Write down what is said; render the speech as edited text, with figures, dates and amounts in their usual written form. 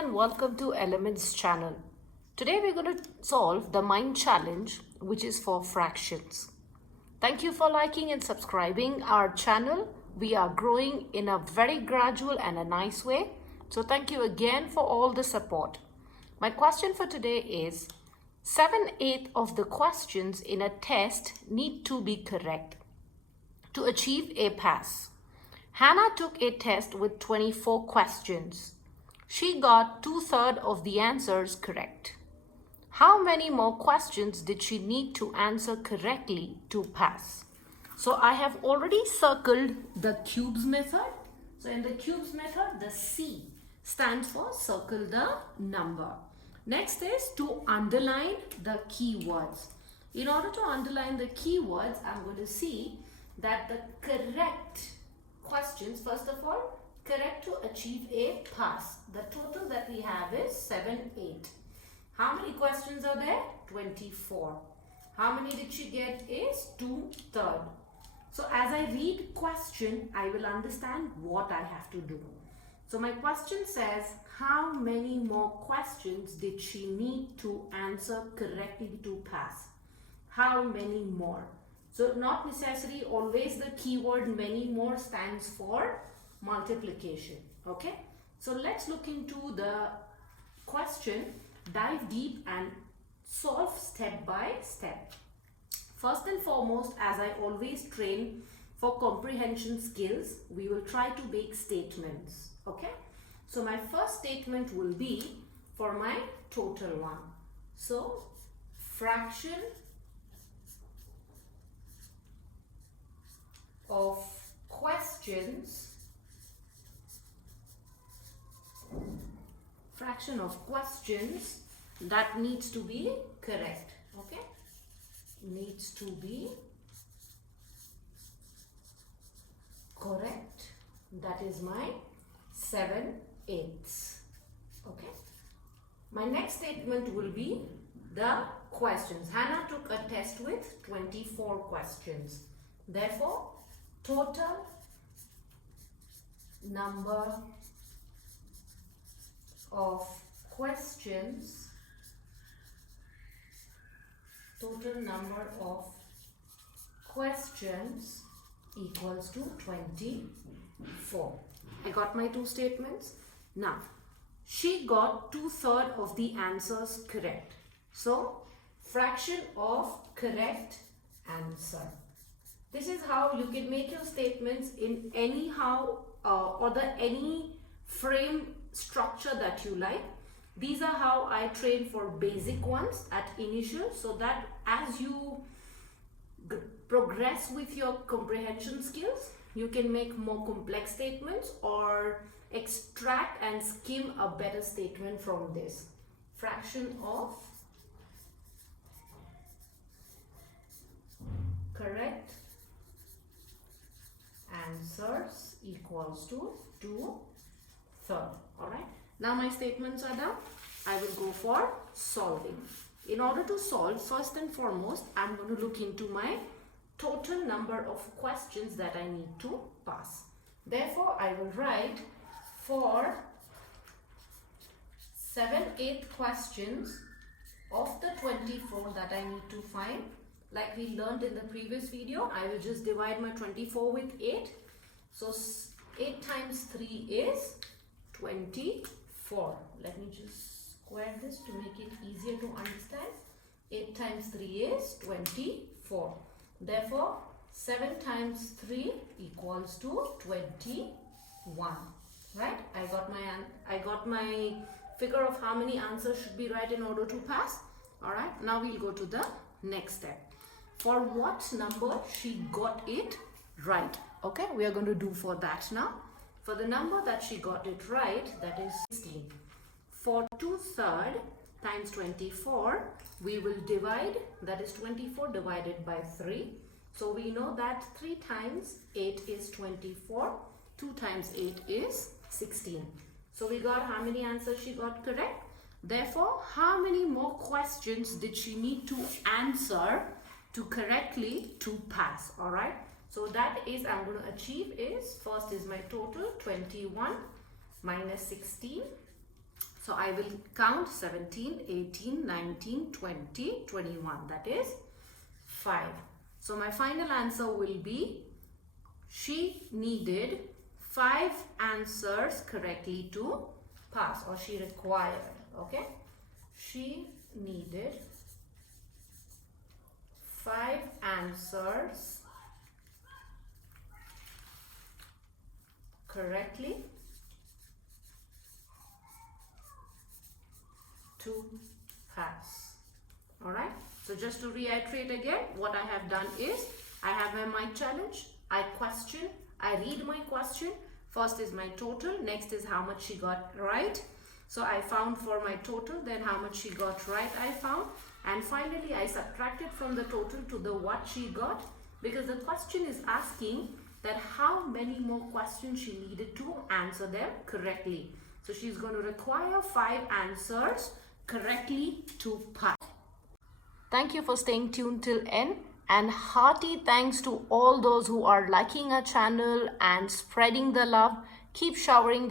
and welcome to Elements channel. Today we're going to solve the mind challenge, which is for fractions. Thank you for liking and subscribing our channel. We are growing in a very gradual and a nice way. So thank you again for all the support. My question for today is 7/8 of the questions in a test need to be correct to achieve a pass. Hannah took a test with 24 questions. She got 2/3 of the answers correct. How many more questions did she need to answer correctly to pass? So I have already circled the cubes method. So in the cubes method, the C stands for circle the number. Next is to underline the keywords. In order to underline the keywords, I'm going to see that the correct questions, first of all, correct to achieve a pass. The total that we have is 7/8. How many questions are there? 24. How many did she get is 2/3. So as I read question, I will understand what I have to do. So my question says, how many more questions did she need to answer correctly to pass? How many more? So not necessarily always the keyword many more stands for multiplication. Okay, so let's look into the question, dive deep and solve step by step. First and foremost, as I always train for comprehension skills, we will try to make statements. Okay, so my first statement will be for my total one. So fraction of questions that needs to be correct. Okay, needs to be correct. That is my 7/8. Okay, my next statement will be the questions. Hannah took a test with 24 questions. Therefore, total number of questions equals to 24. I got my two statements. Now, she got 2/3 of the answers correct. So, fraction of correct answer. This is how you can make your statements in any frame structure that you like. These are how I train for basic ones at initial, so that as you progress with your comprehension skills, you can make more complex statements or extract and skim a better statement from this. Fraction of correct answers equals to 2/3. Alright, now my statements are done. I will go for solving. In order to solve, first and foremost, I'm going to look into my total number of questions that I need to pass. Therefore, I will write for 7/8 questions of the 24 that I need to find. Like we learned in the previous video, I will just divide my 24 with 8. So 8 times 3 is 24. Let me just square this to make it easier to understand. 8 times 3 is 24. Therefore, 7 times 3 equals to 21. Right? I got my figure of how many answers should be right in order to pass. Alright, now we'll go to the next step. For what number she got it right. Okay, we are going to do for that now. For the number that she got it right, that is 16. For 2/3 times 24, we will divide, that is 24 divided by 3. So we know that 3 times 8 is 24, 2 times 8 is 16. So we got how many answers she got correct. Therefore, how many more questions did she need to answer to correctly to pass? Alright, so that is I'm going to achieve is, first is my total 21 minus 16. So I will count 17, 18, 19, 20, 21. That is 5. So my final answer will be she needed 5 answers correctly to pass, or she required. Okay. She needed 5 answers correctly to pass. All right. So just to reiterate again, what I have done is I have a mind challenge. I read my question. First is my total. Next is how much she got right. So I found for my total, then how much she got right I found. And finally, I subtracted from the total to the what she got, because the question is asking that how many more questions she needed to answer them correctly. So she's going to require 5 answers correctly to pass. Thank you for staying tuned till end, and hearty thanks to all those who are liking our channel and spreading the love. Keep showering